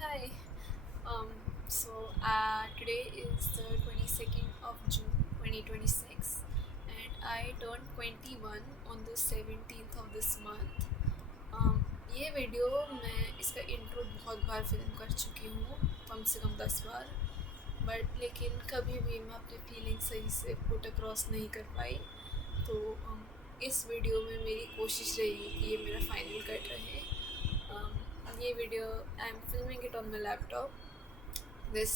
Hi. Um, Today is the 22nd of June 2026 and I turned 21 on the 17th of this month. ये video मैं इसका intro बहुत बार film कर चुकी हूँ, कम से कम 10 बार, बट लेकिन कभी भी मैं अपने फीलिंग सही से पुट अक्रॉस नहीं कर पाई। तो इस वीडियो में मेरी कोशिश रहेगी कि ये मेरा फाइनल कट रहे। ये video I am filming it on my laptop. This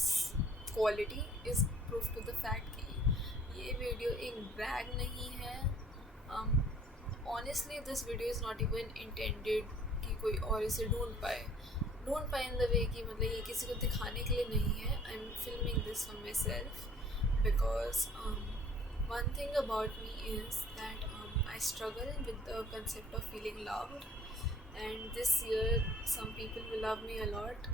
quality is proof to the fact कि ये वीडियो एक ब्रैग नहीं है। Honestly this video is not even intended कि कोई और इसे ढूंढ पाए इन द वे कि मतलब ये किसी को दिखाने के लिए नहीं है। आई am filming this for my self because one thing about me is that I struggle with the concept of feeling loved, and this year some people who love me a lot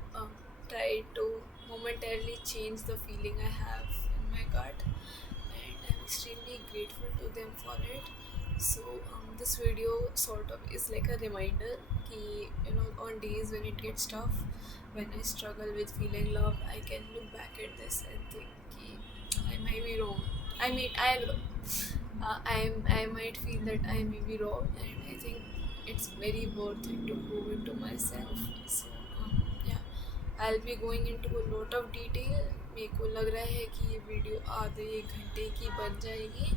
try to momentarily change the feeling I have in my gut, and I'm extremely grateful to them for it. So this video sort of is like a reminder कि on days when it gets tough, when I struggle with feeling loved, I can look back at this and think कि I might be wrong. I might feel that I may be wrong, and I think it's very worth it to prove it to myself. So yeah, I'll be going into a lot of detail. मेरे को लग रहा है कि ये video आधे एक घंटे की बन जाएगी,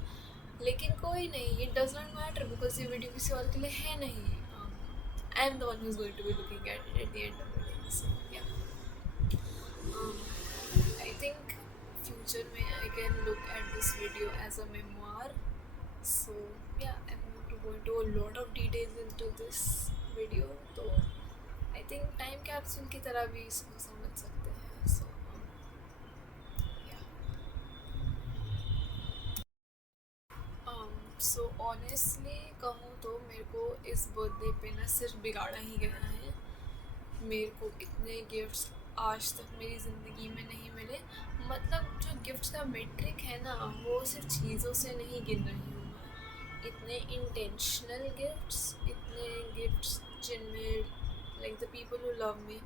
लेकिन कोई नहीं, it does not matter because ये वीडियो किसी और के लिए है नहीं. I am the one who's going to be looking at it at the end of the day. So yeah. Um, I think future में I can look at this video as a memoir. So yeah, I'm going to go into a lot of details into this video. तो I think time capsule की तरह भी इसको समझ सकते हैं. So yeah. So honestly कहूँ तो मेरे को इस बर्थडे पे ना सिर्फ बिगाड़ा ही गया है. मेरे को इतने गिफ्ट्स आज तक मेरी ज़िंदगी में नहीं मिले. मतलब जो गिफ्ट्स का मेट्रिक है ना, वो सिर्फ चीज़ों से नहीं गिन रही हूँ मैं. इतने इंटेंशनल गिफ्ट्स, इतने गिफ्ट्स जिनमें like the people who love me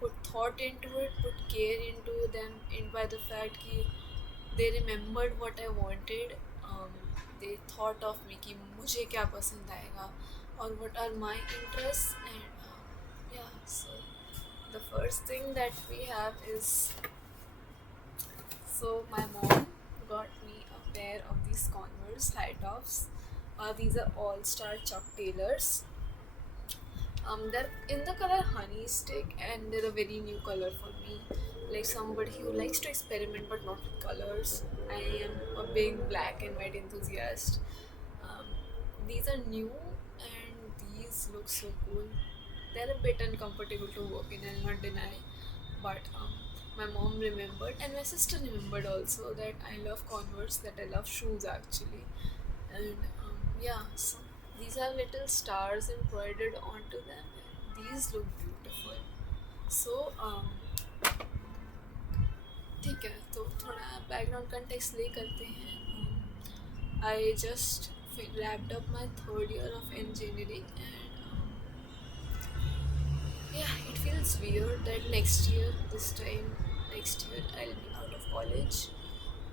put thought into it, put care into them, in by the fact कि they remembered what I wanted. They thought of me कि मुझे क्या पसंद आएगा और what are my interest. And yeah, so the first thing that we have is, so my mom got me a pair of these Converse high tops. These are all star Chuck Taylors. They're in the color honey stick, and they're a very new color for me, like somebody who likes to experiment but not with colors. I am a big black and white enthusiast. um, these are new and these look so cool. They're a bit uncomfortable to walk in, I'll not deny, but my mom remembered and my sister remembered also that I love Converse, that I love shoes actually. And yeah, so these have little stars embroidered onto them, and these look beautiful. So ठीक है, तो थोड़ा background context ले करते हैं. I just wrapped up my third year of engineering, and yeah, it feels weird that next year I'll be out of college.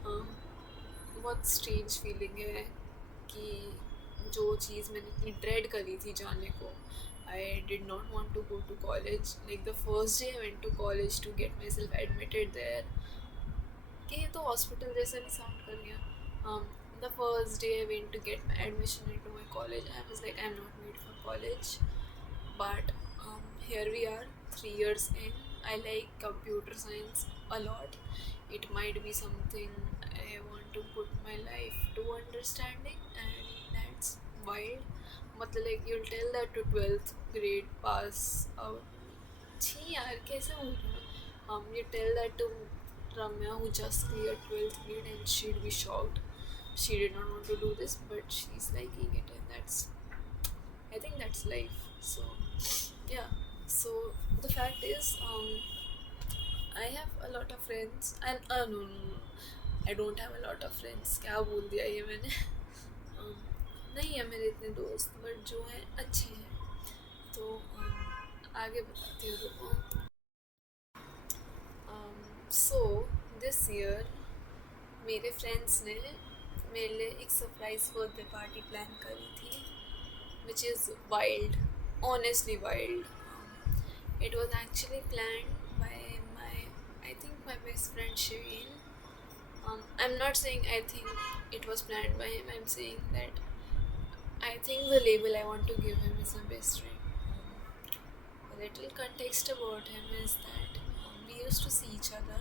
um, बहुत strange feeling है कि जो चीज़ मैंने इतनी ड्रेड करी थी जाने को, I did not want to go to college. Like the first day I went to college to get myself admitted there, कि ये तो हॉस्पिटल जैसा भी साउंड कर गया. The first day I went to get my admission into my college, I was like I am not made for college. But here we are, 3 years in. I like computer science a lot. It might be something I want to put my life to understanding, and that's wild. मतलब like you'll tell that to 12th grade pass out. छी यार कैसे बोल रही हूँ. You tell that to Ramya who just cleared 12th grade and she'd be shocked. She did not want to do this, but she's liking it, and that's, I think that's life. So yeah, so the fact is, I have a lot of friends, and no, I don't have a lot of friends. क्या बोल दिया ये मैंने. नहीं है मेरे इतने दोस्त, बट जो हैं अच्छे हैं. तो आगे बताती हूँ. रुको. मेरे फ्रेंड्स ने मेरे लिए एक सरप्राइज बर्थडे पार्टी प्लान करी थी, which is wild, honestly wild. It was actually planned by my, I think my best friend Shireen. I'm not saying I think it was planned by him. I'm saying that I think the label I want to give him is my best friend. A little context about him is that we used to see each other,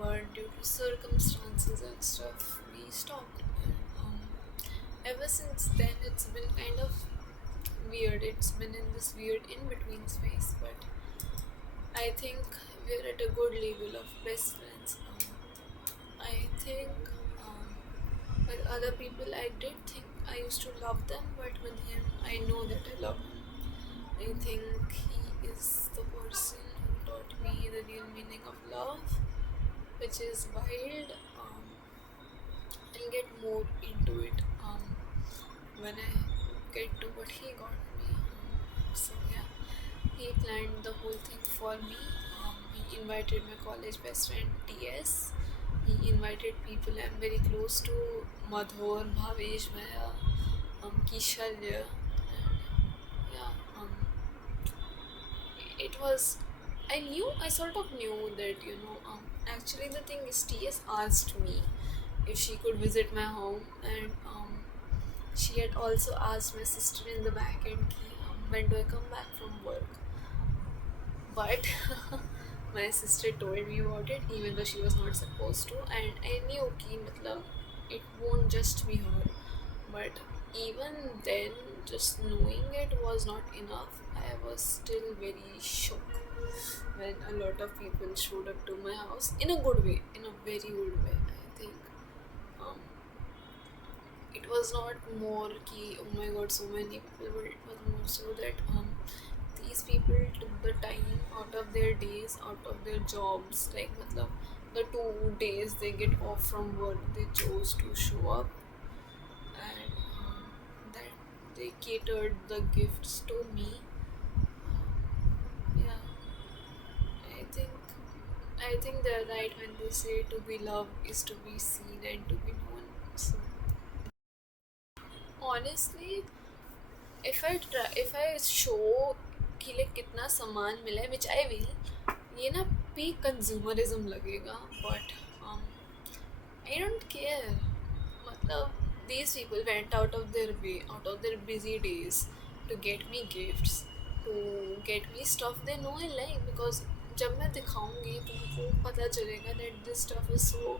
but due to circumstances and stuff, we stopped. And ever since then, it's been kind of weird. It's been in this weird in between space, but I think we're at a good level of best friends. I think with other people, I did think I used to love them, but with him, I know that I love him. I think he is the person who taught me the real meaning of love, which is wild. I'll get more into it when I get to what he got me. So yeah, he planned the whole thing for me. He invited my college best friend TS. He invited people I'm very close to, Madhur, Bhavesh, Maya, Kishalya, and yeah, it was. I sort of knew that actually the thing is, TS asked me if she could visit my home, and she had also asked my sister in the back end ki, when do I come back from work. But my sister told me about it even though she was not supposed to, and I knew ki matlab, it won't just be her. But even then, just knowing it was not enough. I was still very shocked when a lot of people showed up to my house in a good way, in a very good way. I think um, it was not more ki oh my god so many people, but it was more so that these people took the time out of their days, out of their jobs, like matlab, the 2 days they get off from work, they chose to show up, and that they catered the gifts to me. Yeah, I think I think they're right when they say to be loved is to be seen and to be known. So honestly, if I show कि like कितना सामान मिला है, which I will, ये ना peak consumerism लगेगा, but I don't care. मतलब these people went out of their way, out of their busy days to get me gifts, to get me stuff they know I like, because जब मैं दिखाऊंगी तो उनको पता चलेगा that this stuff is so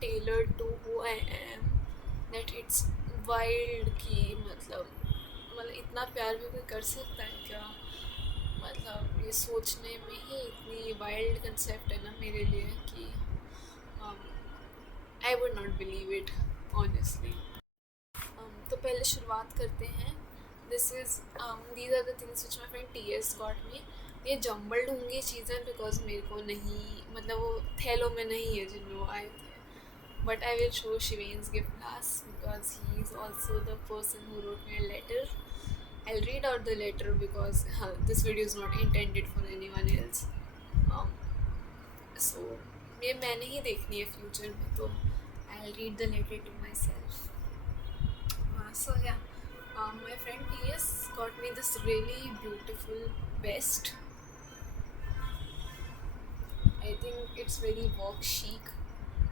tailored to who I am, that it's wild कि मतलब इतना प्यार भी कोई कर सकता है क्या. मतलब ये सोचने में ही इतनी वाइल्ड कंसेप्ट है ना मेरे लिए कि I would not believe it honestly. तो पहले शुरुआत करते हैं. This is these are the things which my friend TS got me. ये जम्बल्ड होंगी चीज़ें बिकॉज मेरे को नहीं, मतलब वो थैलों में नहीं है जिनमें वो आए थे. But I will show Shiveen's gift last because he is also the person who wrote me a letter. I'll read out the letter because this video is not intended for anyone else. So ये मैंने ही देखनी है future में, तो I'll read the letter to myself. So yeah, my friend TS got me this really beautiful vest. I think it's very work chic.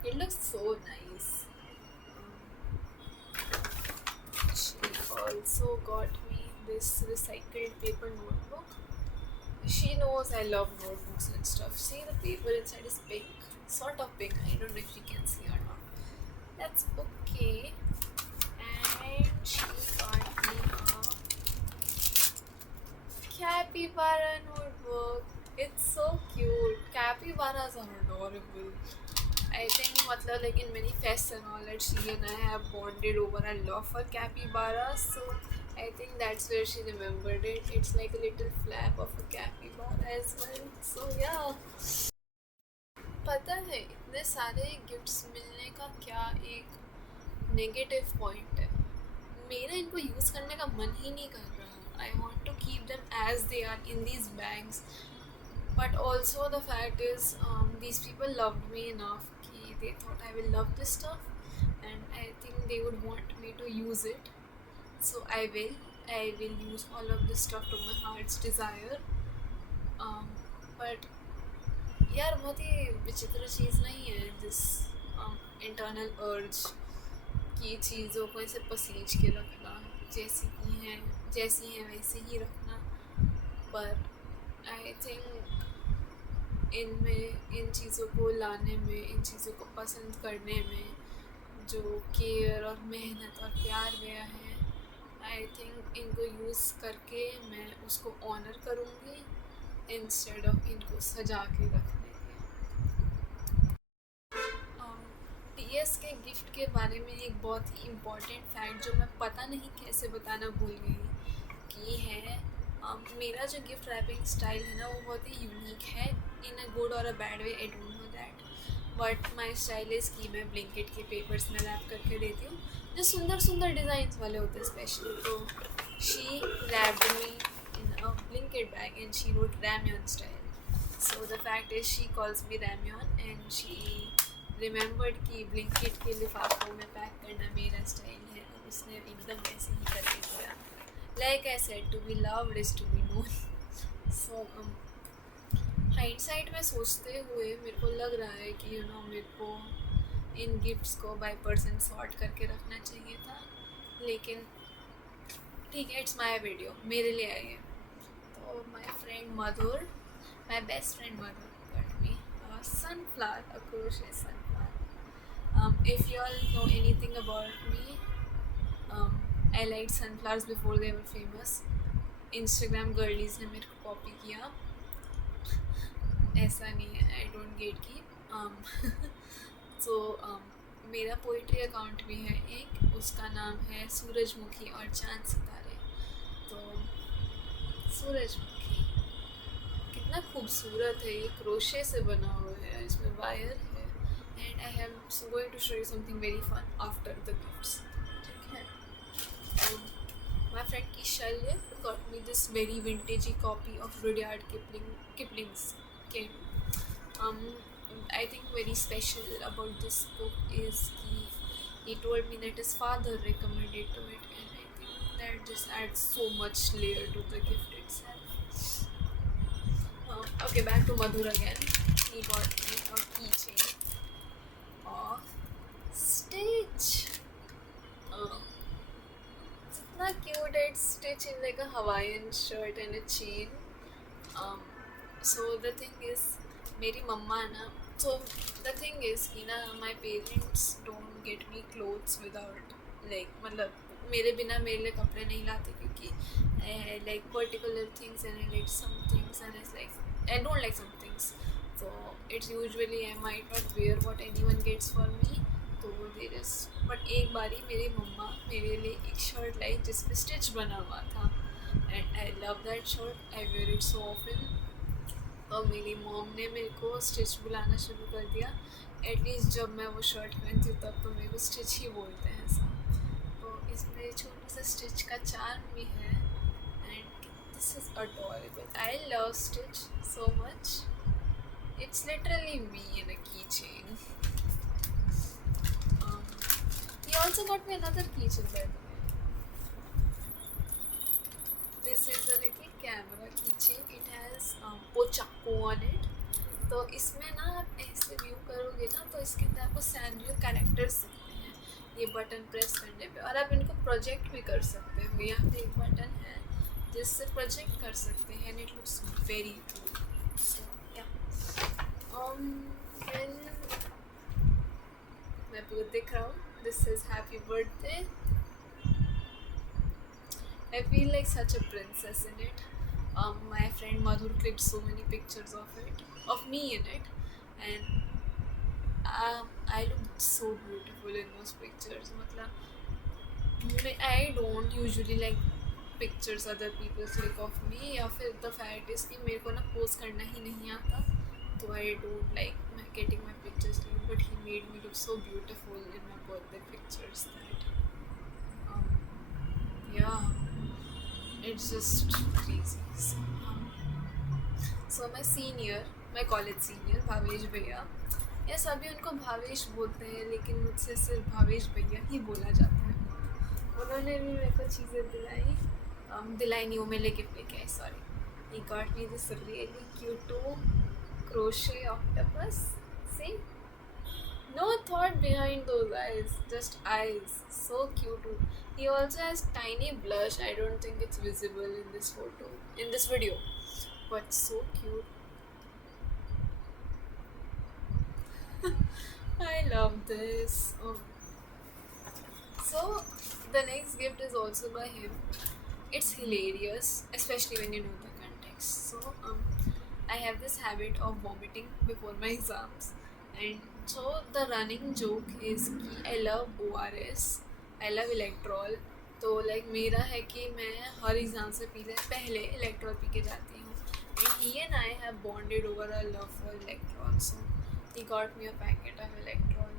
It looks so nice. She also got me this recycled paper notebook. She knows I love notebooks and stuff. See, the paper inside is pink. Sort of pink. I don't know if you can see or not. That's okay. And she got me a capybara notebook. It's so cute. Capybaras are adorable. I think matlab, like in many fests and all that, she and I have bonded over our love for capybaras. So I think that's where she remembered it. It's like a little flap of a capybara as well. So yeah. पता है इतने सारे gifts मिलने का क्या एक negative point है. मेरा इनको यूज़ करने का मन ही नहीं कर रहा. I want to keep them as they are in these bags. But also the fact is, these people loved me enough कि they thought I will love this stuff, and I think they would want me to use it. So I will use all of this stuff to my heart's desire. But यार बहुत ही विचित्र चीज़ नहीं है this internal अर्ज कि चीज़ों को ऐसे पसीज के रखना, जैसी हैं वैसे ही रखना. पर आई थिंक इन चीज़ों को लाने में, इन चीज़ों को पसंद करने में जो केयर और मेहनत और प्यार गया है, आई थिंक इनको यूज़ करके मैं उसको ऑनर करूँगी इंस्टेड ऑफ इनको सजा के रखने के. टीएस के गिफ्ट के बारे में एक बहुत ही इम्पॉर्टेंट फैक्ट जो मैं पता नहीं कैसे बताना भूल गई कि है मेरा जो गिफ्ट रैपिंग स्टाइल है ना वो बहुत ही यूनिक है. इन अ गुड और a bad way, I don't know that, but my style is कि मैं ब्लिंकेट के पेपर्स में रैप करके देती हूँ जो सुंदर सुंदर डिज़ाइंस वाले होते हैं स्पेशली. तो she wrapped me in a Blinkit bag and she wrote Ramyon style. So the fact is she calls me Ramyon and she remembered कि Blinkit के लिफाफों में पैक करना मेरा स्टाइल है और उसने एकदम ऐसे ही करके दिया. Like I said, to be loved is to be known. So hindsight में सोचते हुए मेरे को लग रहा है कि मेरे को इन गिफ्ट्स को बाय पर्सन सॉर्ट करके रखना चाहिए था, लेकिन ठीक है, इट्स माई वीडियो, मेरे लिए आई है. तो my friend Madhur, my best friend Madhur got me a sunflower, a crochet sunflower. If you all know anything about me, I liked sunflowers before they were famous. Instagram girlies ने मेरे को copy किया, ऐसा नहीं है, I don't get की. So मेरा poetry account भी है एक, उसका नाम है सूरजमुखी और चांद सितारे. तो सूरजमुखी कितना खूबसूरत है, ये क्रोशे से बना हुआ है, इसमें वायर है, and I am going to show you something very fun after the gifts. ठीक है, my friend Kishalya got me this very vintagey copy of Rudyard Kipling's K. I think very special about this book is he told me that his father recommended to it, and I think that just adds so much layer to the gift itself. Okay, back to Madhur again. He got me a keychain of Stitch. It's not cute. It's Stitch in like a Hawaiian shirt and a chain. So the thing is, मेरी मम्मा ना, so the thing is कि ना my parents don't get me clothes without like, मतलब मेरे बिना मेरे लिए कपड़े नहीं लाते, क्योंकि I like particular things and I like some things and it's like I don't like some things. So it's usually I might not wear what anyone gets for me. तो there is, but एक बारी मेरी मम्मा मेरे लिए एक shirt लाई जिसमें stitch बना हुआ था, and I love that shirt. I wear it so often. और मेरी मॉम ने मेरे को स्टिच बुलाना शुरू कर दिया. एटलीस्ट जब मैं वो शर्ट पहनती हूँ तब तो मेरे को स्टिच ही बोलते हैं सब. तो इसमें छोटा सा स्टिच का चार्म भी है, and this is adorable. I love Stitch so much. It's literally me in a key chain. He also got me another keychain by the way. This is a little camera keychain. It has Pochaco on it. तो इसमें ना आप ऐसे view करोगे ना तो इसके अंदर आपको सैनरियो कैरेक्टर्स दिखते हैं ये बटन प्रेस करने पे, और आप इनको प्रोजेक्ट भी कर सकते हो. यहाँ पे एक बटन है जिससे प्रोजेक्ट कर सकते हैं, and it looks very cool. So yeah मैं आपको दिख रहा हूँ. This is happy birthday. I feel like such a princess in it. My friend Madhur clicked so many pictures of it, of me in it, and I looked so beautiful in those pictures. मतलब I don't usually like pictures other people click of me, या फिर the fact is कि मेरे को ना post करना ही नहीं आता, तो I don't like getting my pictures taken. But he made me look so beautiful in my birthday pictures that yeah. It's just crazy. So my college senior, Bhavesh Bhaiya, या सभी उनको भावेश बोलते हैं, लेकिन मुझसे सिर्फ भावेश भैया ही बोला जाता है। उन्होंने भी मेरे को चीज़ें दिलाई, दिलाई नहीं, वो मेरे लिए गिफ्ट लेके आई, sorry. He got me this really cute crochet octopus. See? No thought behind those eyes, just eyes. So cute. He also has tiny blush. I don't think it's visible in this photo, in this video, but so cute. I love this. So the next gift is also by him. It's hilarious, especially when you know the context. So I have this habit of vomiting before my exams, and so the running joke is कि I love ORS, I love electrol. तो like मेरा है कि मैं हर exam से पहले Electral P के जाती हूँ, and he and I have bonded over a love for electrol. So he got me a packet of electrol.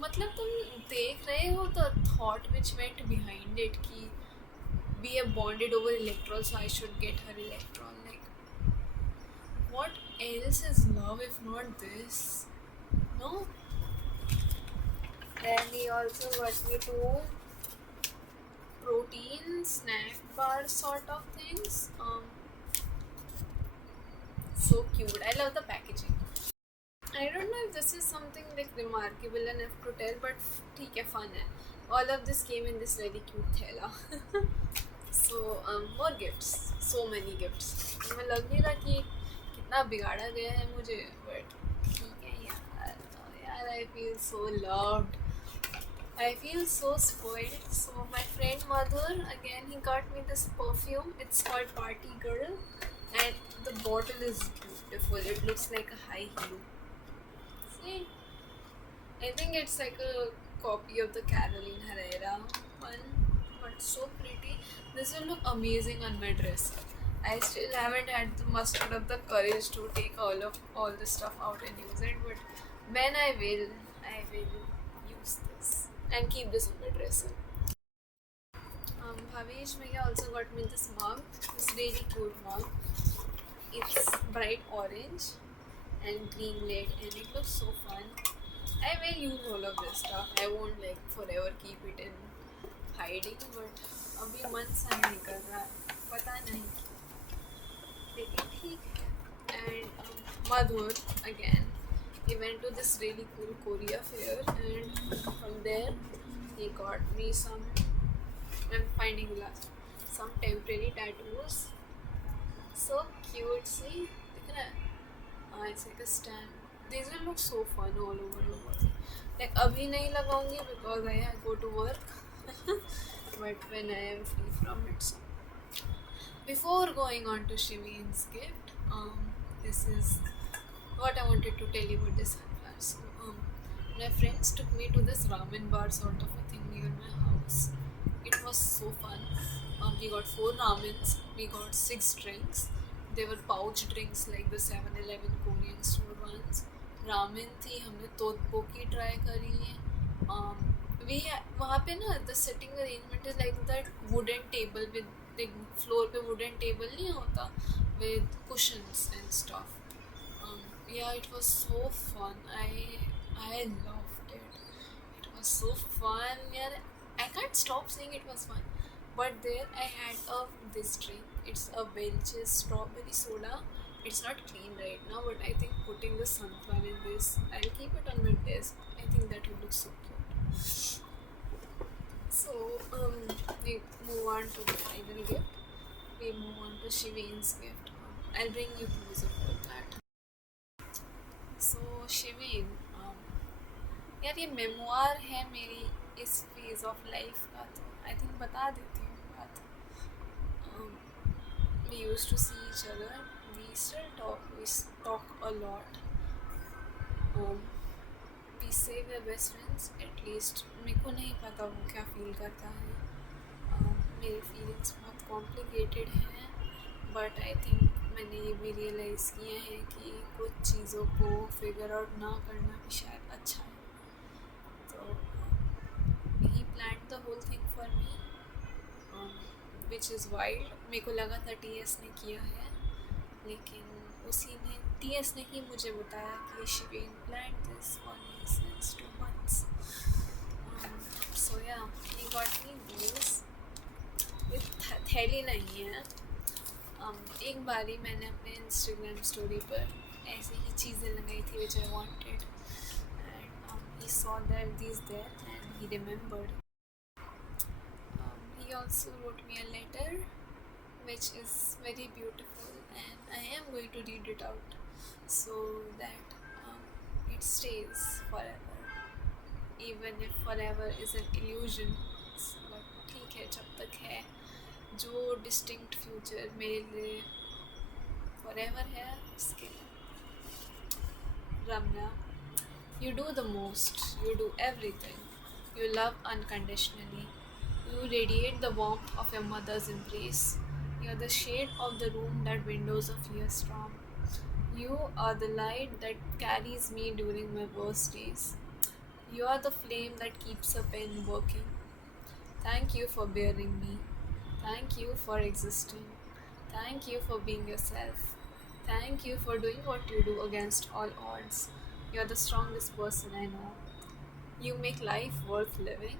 मतलब तुम देख रहे हो the thought which went behind it कि we have bonded over electrol, so I should get her electron. Like, what else is love if not this? No? Then he also got me two protein snack bar sort of things. So cute. I love the packaging. I don't know if this is something like remarkable enough to tell, but ठीक है, fun है. All of this came in this very cute थैला. So more gifts, so many gifts. मैं लग नहीं रहा कि कितना बिगाड़ा गया है मुझे, but ठीक है यार, I feel so loved. I feel so spoiled. So my friend Madhur, again, he got me this perfume. It's called Party Girl, and the bottle is beautiful. It looks like a high heel. See, I think it's like a copy of the Caroline Herrera one, but so pretty. This will look amazing on my dress. I still haven't had the muster of the courage to take all the stuff out and use it, but when I will use this and keep this on my dresser. Bhavesh Bhaiya also got me this mug, this really cute mug. It's bright orange and green lid, and it looks so fun. I will use all of this stuff. I won't like forever keep it in hiding, but अभी मन सा नहीं कर रहा है, पता नहीं लेकिन ठीक है. And Madhur, again, he went to this really cool Korea fair, and from there he got me some, I'm finding some temporary tattoos. So cute, see? दिख रहा है? It's like a stand. These will look so fun all over the body. Like अभी नहीं लगाऊंगी because I go to work. But when I am free from it. So before going on to Shiveen's gift, this is what I wanted to tell you about this sunflower. So my friends took me to this ramen bar sort of a thing near my house. It was so fun. We got 4 ramens, we got 6 drinks. They were pouch drinks like the 7-Eleven Korean store ones. Ramen थी, हमने tteokbokki try करी है. वहाँ पे ना the sitting arrangement is like that wooden table with the floor पे wooden table नहीं होता with cushions and stuff. Yeah, it was so fun. I loved it. It was so fun. Yeah, I can't stop saying it was fun. But there I had this drink. It's a Welch's strawberry soda. It's not clean right now, but I think putting the sunflower in this, I'll keep it on my desk. I think that will look so cute. So we move on to the final gift. We move on to Shiveen's gift. I'll bring you closer for that. So Shiveen, यार ये memoir है मेरी इस phase of life का, तो I think बता देती हूँ बात. We used to see each other. We still talk. We talk a lot. We say we're best friends. At least मेरे को नहीं पता वो क्या फील करता है. मेरी फीलिंग्स बहुत कॉम्प्लिकेटेड हैं, बट आई थिंक मैंने ये भी रियलाइज़ किया है कि कुछ चीज़ों को फिगर आउट ना करना भी शायद अच्छा है. तो he planned the whole thing for me, which is wild. मेरे को लगा था TS ने किया है, लेकिन उसी ने TS ने ही मुझे बताया कि शिवेन planned this for me since 2 months. So yeah, he got me these. ये थैली नहीं है. एक बारी मैंने अपने इंस्टाग्राम स्टोरी पर ऐसी ही चीज़ें लगाई थी which I wanted, and he saw that these there and he remembered. He also wrote me a letter which is very beautiful, and I am going to read it out so that it stays forever, even if forever is an illusion. But ठीक है, जब तक है, जो distinct future मेरे लिए forever है उसके लिए. Ramya, you do the most, you do everything, you love unconditionally, you radiate the warmth of your mother's embrace, you are the shade of the room that windows a fierce storm, you are the light that carries me during my worst days, you are the flame that keeps a pen working. Thank you for bearing me. Thank you for existing. Thank you for being yourself. Thank you for doing what you do against all odds. You're the strongest person I know. You make life worth living.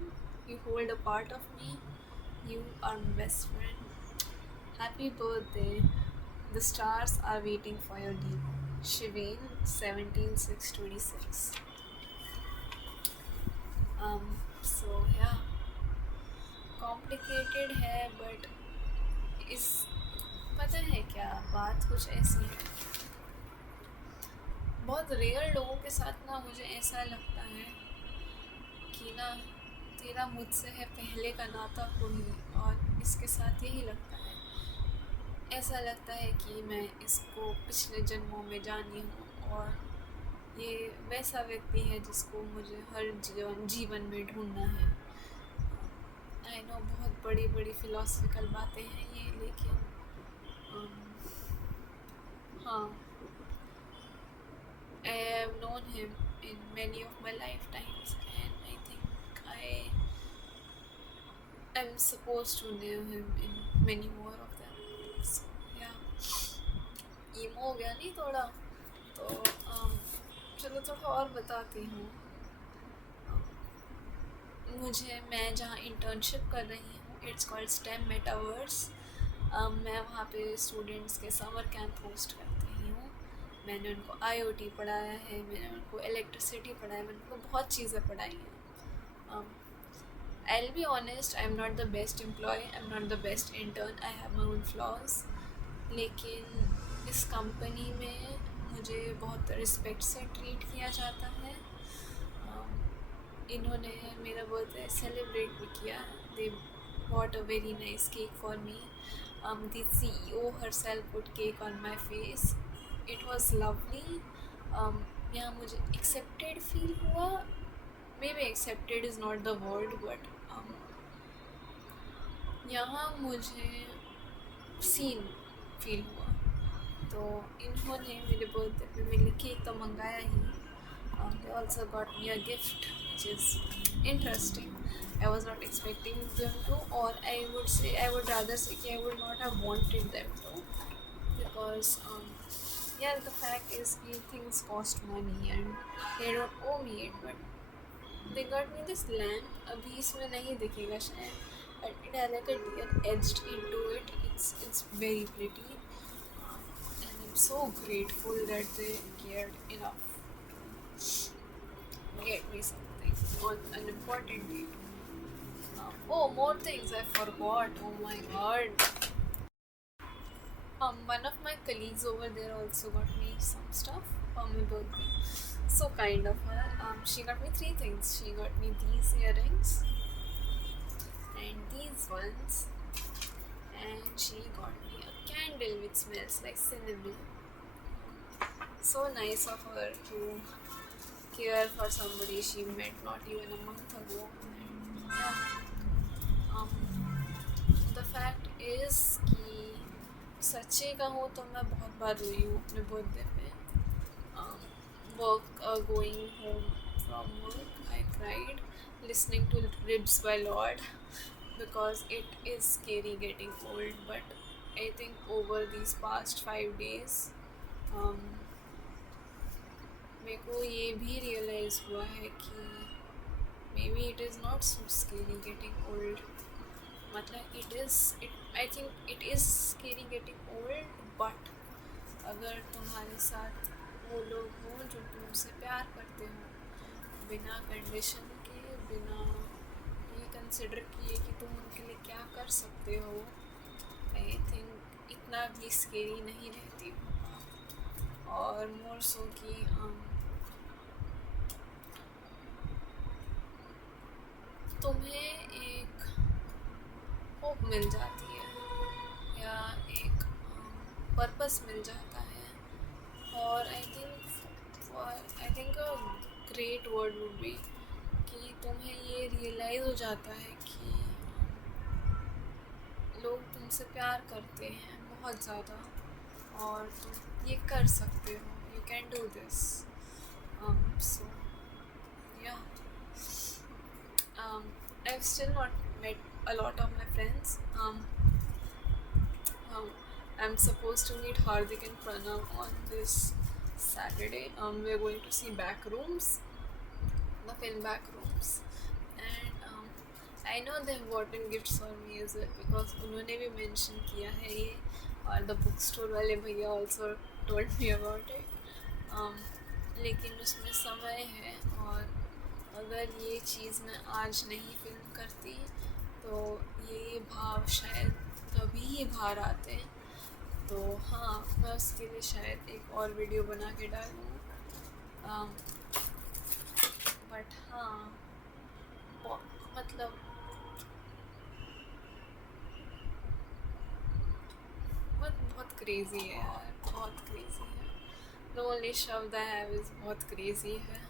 You hold a part of me. You are my best friend. Happy birthday. The stars are waiting for your deep. Shiveen, 17/6/26. So yeah, complicated है, but इस पता है क्या बात कुछ ऐसी है. बहुत रेयर लोगों के साथ ना मुझे ऐसा लगता है कि ना तेरा मुझसे है पहले का नाता कोई, और इसके साथ यही लगता है. ऐसा लगता है कि मैं इसको पिछले जन्मों में जानी हूँ, और ये वैसा व्यक्ति है जिसको मुझे हर जीवन में ढूंढना है. आई नो बहुत बड़ी बड़ी फिलोसफिकल बातें हैं ये, लेकिन हाँ, I have known him in many of my lifetimes, and I think I am supposed to know him in many more of them. So yeah, ईमो हो गया नहीं थोड़ा, तो चलो थोड़ा और बताती हूँ. मैं जहाँ इंटर्नशिप कर रही हूँ, इट्स कॉल्ड स्टेम मेटावर्स. मैं वहाँ पे स्टूडेंट्स के समर कैंप होस्ट करती हूँ. मैंने उनको IoT पढ़ाया है, मैंने उनको इलेक्ट्रिसिटी पढ़ाया, मैंने उनको बहुत चीज़ें पढ़ाई हैं. I'll be honest, I'm not the best employee, I'm not the best intern, I have my own flaws. लेकिन इस कंपनी में मुझे बहुत रिस्पेक्ट से ट्रीट किया जाता है. इन्होंने मेरा बर्थडे सेलिब्रेट भी किया. दे bought a very nice cake for me. The CEO herself put cake on my face. It was lovely. यहाँ मुझे accepted feel हुआ. Maybe accepted is not the word, but यहाँ मुझे seen feel हुआ. तो इन्होंने मेरे बर्थडे पे मेरे लिए केक तो मंगाया ही. They also got me a gift, which is interesting. I was not expecting them to, or I would rather say I would not have wanted them to, because the fact is things cost money and they don't owe me it, but they got me this lamp. अभी इसमें नहीं दिखेगा शायद, but it has like a deer edged into it. It's very pretty, and I'm so grateful that they cared enough get me something on an important date. More things I forgot. Oh my god. One of my colleagues over there also got me some stuff for my birthday. So kind of her. She got me 3 things. She got me these earrings and these ones, and she got me a candle which smells like cinnamon. So nice of her to care for somebody she met not even a month ago. The fact is कि सच्चे कहूँ तो मैं बहुत बार रोई हूँ अपने birthday पे. Going home from work, I cried listening to Ribs by Lord, because it is scary getting old. But I think over these past 5 days, मेरे को ये भी रियलाइज़ हुआ है कि maybe it is not so scary getting old. मतलब I think it is scary getting old, but अगर तुम्हारे साथ वो लोग हों जो तुमसे प्यार करते हो, बिना कंडीशन के, बिना ये कंसिडर किए कि तुम उनके लिए क्या कर सकते हो, आई थिंक इतना भी स्केरी नहीं रहती वो. और मोर सो कि तुम्हें एक होप मिल जाती है या एक पर्पस मिल जाता है. और I think a great word would be कि तुम्हें ये रियलाइज़ हो जाता है कि लोग तुमसे प्यार करते हैं बहुत ज़्यादा और तुम ये कर सकते हो, यू कैन डू दिस. सो या I've still not met a lot of my friends. I'm supposed to meet Hardik and Pranav on this Saturday. We're going to see Backrooms, the film Backrooms, and I know they've gotten gifts for me as well because उन्होंने भी mention किया है ये, और the bookstore वाले भैया also told me about it. लेकिन उसमें समय है, और अगर ये चीज़ मैं आज नहीं फिल्म करती तो ये भाव शायद कभी ही बाहर आते. तो हाँ, मैं उसके लिए शायद एक और वीडियो बना के डालूँ. बट हाँ, मतलब बहुत क्रेज़ी है यार, बहुत क्रेज़ी है. द ओनली शब्द आई हैव इज़ बहुत क्रेज़ी है.